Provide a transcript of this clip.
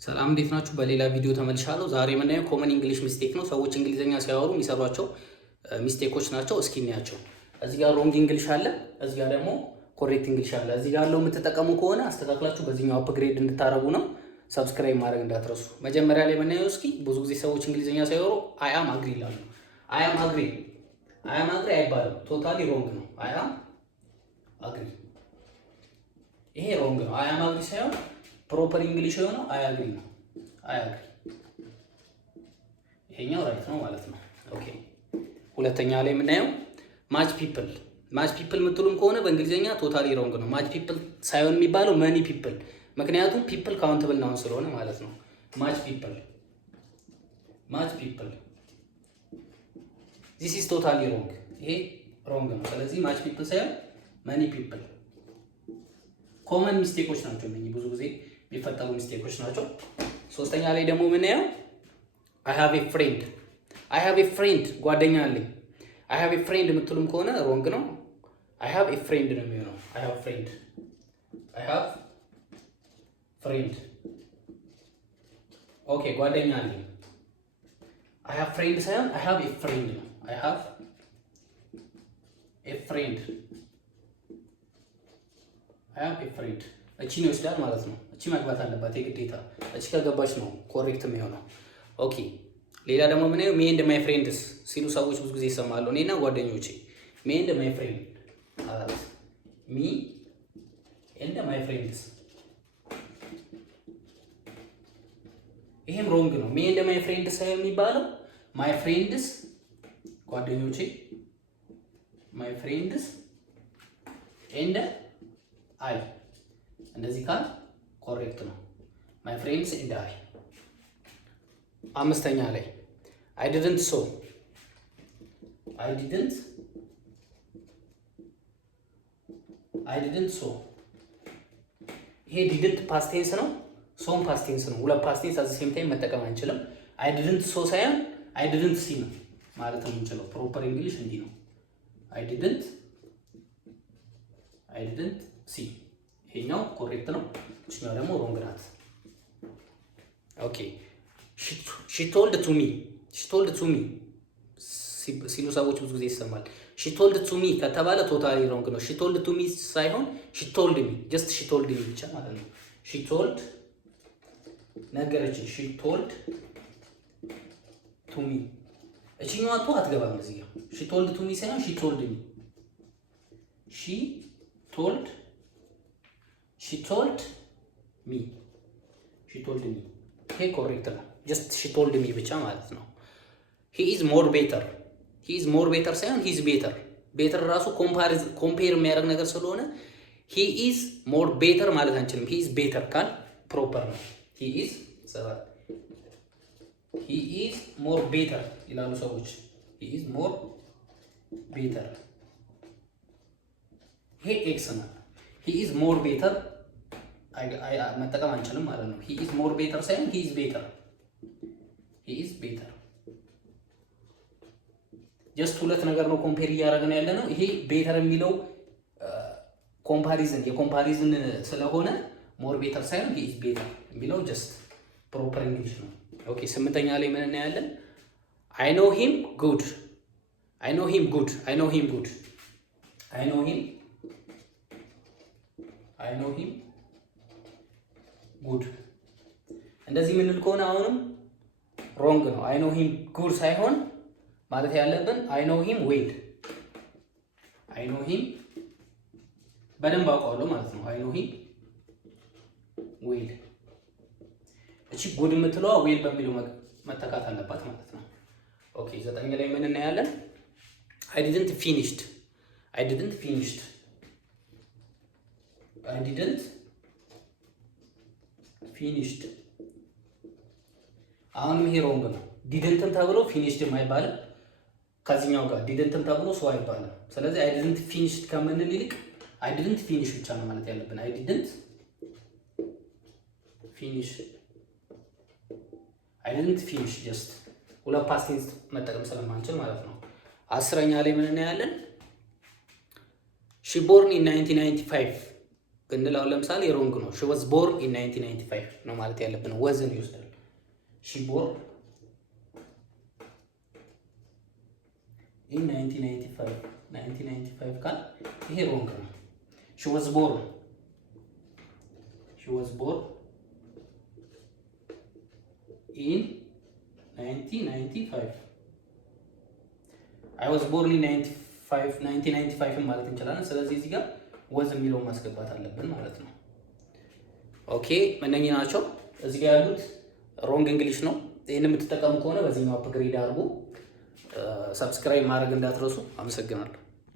ሰላም እንዴት ናችሁ? በሌላ ቪዲዮ ተመልሻለሁ። ዛሬ የምናየው ኮመን እንግሊሽ ሚስቴክ ነው። ሰዎች እንግሊዘኛ ሲያወሩ የሚሰሯቸው ሚስቴኮች ናቸው። እስኪ እናያቸው። እዚህ ጋር ሮንግ እንግሊሽ አለ፣ እዚህ ጋር ደግሞ ኮሬክት እንግሊሽ አለ። እዚህ ጋር ያለው የምትጠቀሙ ከሆነ አስተካክላችሁ በዚህኛው አፕግሬድ እንድታረጉ ነው። ሰብስክራይብ ማድረግ እንዳትረሱ። መጀመሪያ ላይ የምናየው እስኪ ብዙ ጊዜ ሰዎች እንግሊዘኛ ሲያወሩ አይ አም አግሪ ይላሉ። አይ አም አግሪ አይባልም። ቶታሊ ሮንግ ነው። አይ አም አግሪ ይሄ ሮንግ ነው። አይ አም አግሪ ሳይሆን ፕሮፐር እንግሊሽ የሆነው አይ አግሪ ነው። አይ አግሪ ይሄኛው ራይት ነው ማለት ነው። ኦኬ ሁለተኛ ላይ የምናየው ማች ፒፕል የምትሉም ከሆነ በእንግሊዝኛ ቶታሊ ሮንግ ነው። ማች ፒፕል ሳይሆን የሚባለው መኒ ፒፕል፣ ምክንያቱም ፒፕል ካውንተብል ናውን ስለሆነ ማለት ነው። ማች ፒፕል ዚስ ኢዝ ቶታሊ ሮንግ፣ ይሄ ሮንግ ነው። ስለዚህ ማች ፒፕል ሳይሆን መኒ ፒፕል። ኮመን ሚስቴኮች ናቸው እነኚህ፣ ብዙ ጊዜ የሚፈጠሩ ሚስቴኮች ናቸው። ሶስተኛ ላይ ደግሞ የምናየው አይ ሃቭ ኤ ፍሬንድ ጓደኛ አለኝ። አይ ሃቭ ኤ ፍሬንድ የምትሉም ከሆነ ሮንግ ነው። አይ ሃቭ ኤ ፍሬንድ ነው የሚሆነው። አይ ሃቭ ፍሬንድ ኦኬ፣ ጓደኛ አለኝ። አይ ሃቭ ፍሬንድ ሳይሆን አይ ሃቭ ኤ ፍሬንድ ነው። አይ ሃቭ ኤ ፍሬንድ እቺን ይወስዳል ማለት ነው። እቺ መግባት አለባት የግዴታ። እቺ ከገባች ነው ኮሬክት የሚሆነው። ኦኬ ሌላ ደግሞ ምናየው ሚ ኤንድ ማይ ፍሬንድስ ሲሉ ሰዎች ብዙ ጊዜ ይሰማሉ። እኔና ጓደኞቼ ሚ ኤንድ ማይ ፍሬንድ አላት። ሚ ኤንድ ማይ ፍሬንድስ ይሄም ሮንግ ነው። ሚ ኤንድ ማይ ፍሬንድስ ሳይሆን የሚባለው ማይ ፍሬንድስ ጓደኞቼ፣ ማይ ፍሬንድስ ኤንድ አይ እንደዚህ ካል ኮሬክት ነው። ማይ ፍሬንድስ ኤንድ አይ። አምስተኛ ላይ አይ ዲድንት ሶ ይሄ ዲድንት ፓስቴንስ ነው፣ ሶም ፓስቴንስ ነው። ሁለት ፓስቴንስ አዚ ሴም ታይም መጠቀም አንችልም። አይ ዲድንት ሶ ሳይሆን አይ ዲድንት ሲ ነው ማለት ነው የምንችለው። ፕሮፐር እንግሊሽ እንዲህ ነው። አይ ዲድንት ሲ ይሄኛው ኮሬክት ነው። እኛው ደግሞ ሮንግ ናት። ኦኬ ሺ ቶልድ ቱ ሚ ሲሉ ሰዎች ብዙ ጊዜ ይሰማል። ሺ ቶልድ ቱ ሚ ከተባለ ቶታሊ ሮንግ ነው። ሺ ቶልድ ቱ ሚ ሳይሆን ሺ ቶልድ ሚ፣ ጀስት ሺ ቶልድ ሚ ብቻ ማለት ነው። ሺ ቶልድ ነገረችን። ሺ ቶልድ ቱ ሚ እቺኛዋ ቱ አትገባም እዚህ ጋር። ሺ ቶልድ ቱ ሚ ሳይሆን ሺ ቶልድ ሚ። ሺ ቶልድ ሚ ይሄ ኮሬክት ነው። ጀስት ሺ ቶልድ ሚ ብቻ ማለት ነው። ሂ ኢዝ ሞር ቤተር ሳይሆን ሂ ኢዝ ቤተር። ቤተር ራሱ ኮምፔር የሚያደርግ ነገር ስለሆነ ሂ ኢዝ ሞር ቤተር ማለት አንችልም። ሂ ኢዝ ቤተር ካል ፕሮፐር ነው። ሂ ኢዝ ሞር ቤተር ይላሉ ሰዎች። ሂ ኢዝ ሞር ቤተር ይሄ ኤክስ ነው። ሂ ኢዝ ሞር ቤተር መጠቀም አንችልም ማለት ነው። ሂ ኢዝ ሞር ቤተር ሳይሆን ሂ ኢዝ ቤተር። ጀስት ሁለት ነገር ነው ኮምፔር እያደረግን ያለ ነው። ይሄ ቤተር የሚለው የኮምፓሪዝን ስለሆነ ሞር ቤተር ሳይሆን ሂ ኢዝ ቤተር የሚለው ጀስት ፕሮፐር እንግሊሽ ነው። ኦኬ ስምንተኛ ላይ ምን እናያለን? አይ ኖ ሂም ጉድ እንደዚህ የምንል ከሆነ አሁንም ሮንግ ነው። አይ ኖ ሂም ጉድ ሳይሆን ማለት ያለብን አይ ኖ ሂም በደንብ አውቀዋለሁ ማለት ነው። አይ ኖ ሂም ዌል። እቺ ጉድ የምትለዋ ዌል በሚለው መተካት አለባት ማለት ነው። ኦኬ ዘጠኝ ላይ ምን እናያለን? አይ ዲድንት ፊኒሽድ አሁንም ይሄ ሮንግ ነው። ዲድንትም ተብሎ ፊኒሽድም አይባልም። ከዚህኛው ጋር ዲድንትም ተብሎ ሰው አይባልም። ስለዚህ አይ ዲድንት ፊኒሽድ ከምንል ይልቅ አይ ዲድንት ፊኒሽ ብቻ ነው ማለት ያለብን። አይ ዲድንት ፊኒሽ ጀስት ሁለት ፓስት ቴንስ መጠቀም ስለማንችል ማለት ነው። አስረኛ ላይ ምን እናያለን? ሺ ቦርን ኢን 1995 ብንል አሁን ለምሳሌ ሮንግ ነው። she was born in 1995 ነው ማለት ያለብን። ወዝን ይወስዳል። she born in 1995 ካል ይሄ ሮንግ ነው። she was born in 1995 I was born in 1995 ማለት እንችላለን። ስለዚህ እዚህ ጋር ወዝ የሚለውን ማስገባት አለብን ማለት ነው። ኦኬ እነኚህ ናቸው እዚህ ጋር ያሉት። ሮንግ እንግሊሽ ነው። ይሄን የምትጠቀሙ ከሆነ በዚህኛው አፕግሬድ አድርጉ። ሰብስክራይብ ማድረግ እንዳትረሱ። አመሰግናለሁ።